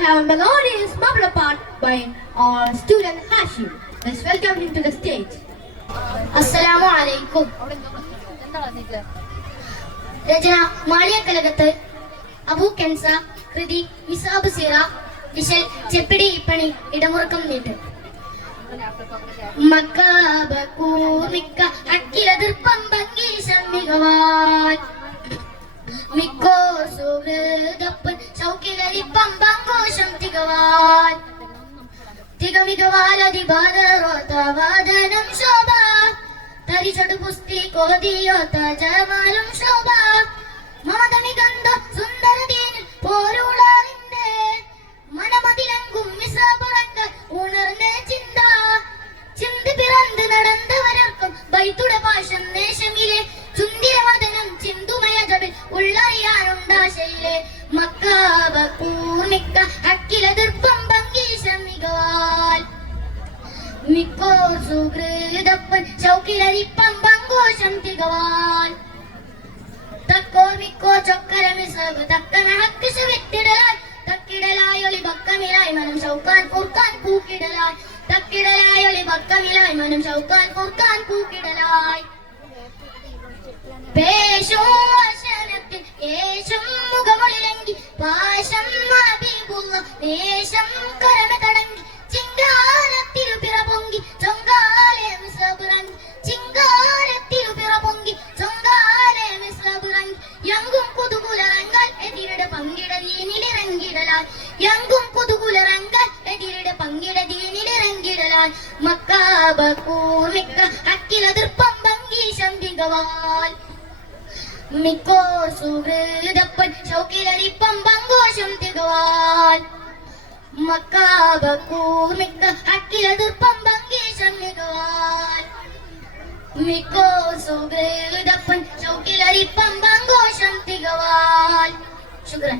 have a melodious bubble part by our student Hashim. Let's welcome him to the stage. Assalamu alaikum. രചന മാളിയക്കലകത്ത് അബു കെൻസ കൃതി മിസാബ് സിറ വിശൽ ചെപ്പിടി ഇപ്പണി ഇടമുറക്കം നീട്ട് മക്കാബകൂമിക്ക അക്കിലതിർപ്പം ഭംഗീശം മികവാൻ മിക്കോ സുഹൃദപ്പൻ ശൗക്കിലരിപ്പം പങ്കോശം തികവാൻ തികമികവാലതിബാദറോതവാദനം ശോഭ തരിചൊടു പുസ്തി കോതിയോത്ത ജമാലും ശോഭ മമതമികന്ത സുന്ദരതീനിൽ പോരുളാറിന്റെ മനമതിലെങ്കും മിസബറങ്ക ഉണർന്ന ചിന്ത ചിന്തി പിറந்து നടന്നവരർക്കും ബൈത്തുട പാശം നേശമിലെ ചുന്തിരവദനം ചിന്തുമയ ജബിൽ ഉള്ളറിയാനുണ്ടാശയിലെ മക്കാബ പൂർണിക്ക അക്കിലതിർപ്പം ഭംഗീശം മികവാൽ മിക്കോ സുഹൃദപ്പൻ ശൗക്കിലരിപ്പം പങ്കോശം തികവാൽ തക്കോ മിക്കോ ചൊക്കര മിസബ് തക്കന ഹക്കിശു വിട്ടിടലാൽ തക്കിടലായി ഒളി ബക്കമിലായി മനം ശൗക്കാൻ കൂർക്കാൻ പൂക്കിടലായി തക്കിടലായി ഒളി ബക്കമിലായി മനം ശൗക്കാൻ കൂർക്കാൻ പൂക്കിടലായി പേശും വശനത്തിൽ യേശും മുഖമൊളിലങ്കി പാശം ഹബീബുള്ള നേശം കരമ തടങ്ങി ചിങ്കാരത്തിലു പിറ പൊങ്കി ചൊങ്കാലെ മിസ്ലബുറങ്ങി ചിങ്കാരത്തിലു പിറ പൊങ്കി ചൊങ്കാലെ മിസ്ലബുറങ്ങി യങ്കും കുതുകുലറങ്കാൽ എതിരുടെ പങ്കിട ദീനിലിറങ്ങിടലാൽ യങ്കും കുതുകുലറങ്കാൽ എതിരുടെ പങ്കിട ദീനിലിറങ്ങിടലാൽ മക്കാബ കൂർമിക്ക അക്കിലതിർപ്പം ഭംഗീശം മികവാൽ മിക്കോ സുഹൃദപ്പൻ ശൗക്കിലരിപ്പം പങ്കോശം തികവാൽ മക്കാബ കൂർമിക്ക അക്കിലതിർപ്പം ഭംഗീശം മികവാൽ മിക്കോ സുഹൃദപ്പൻ ശൗക്കിലരിപ്പം പങ്കോശം തികവാൽ ശുക്രൻ.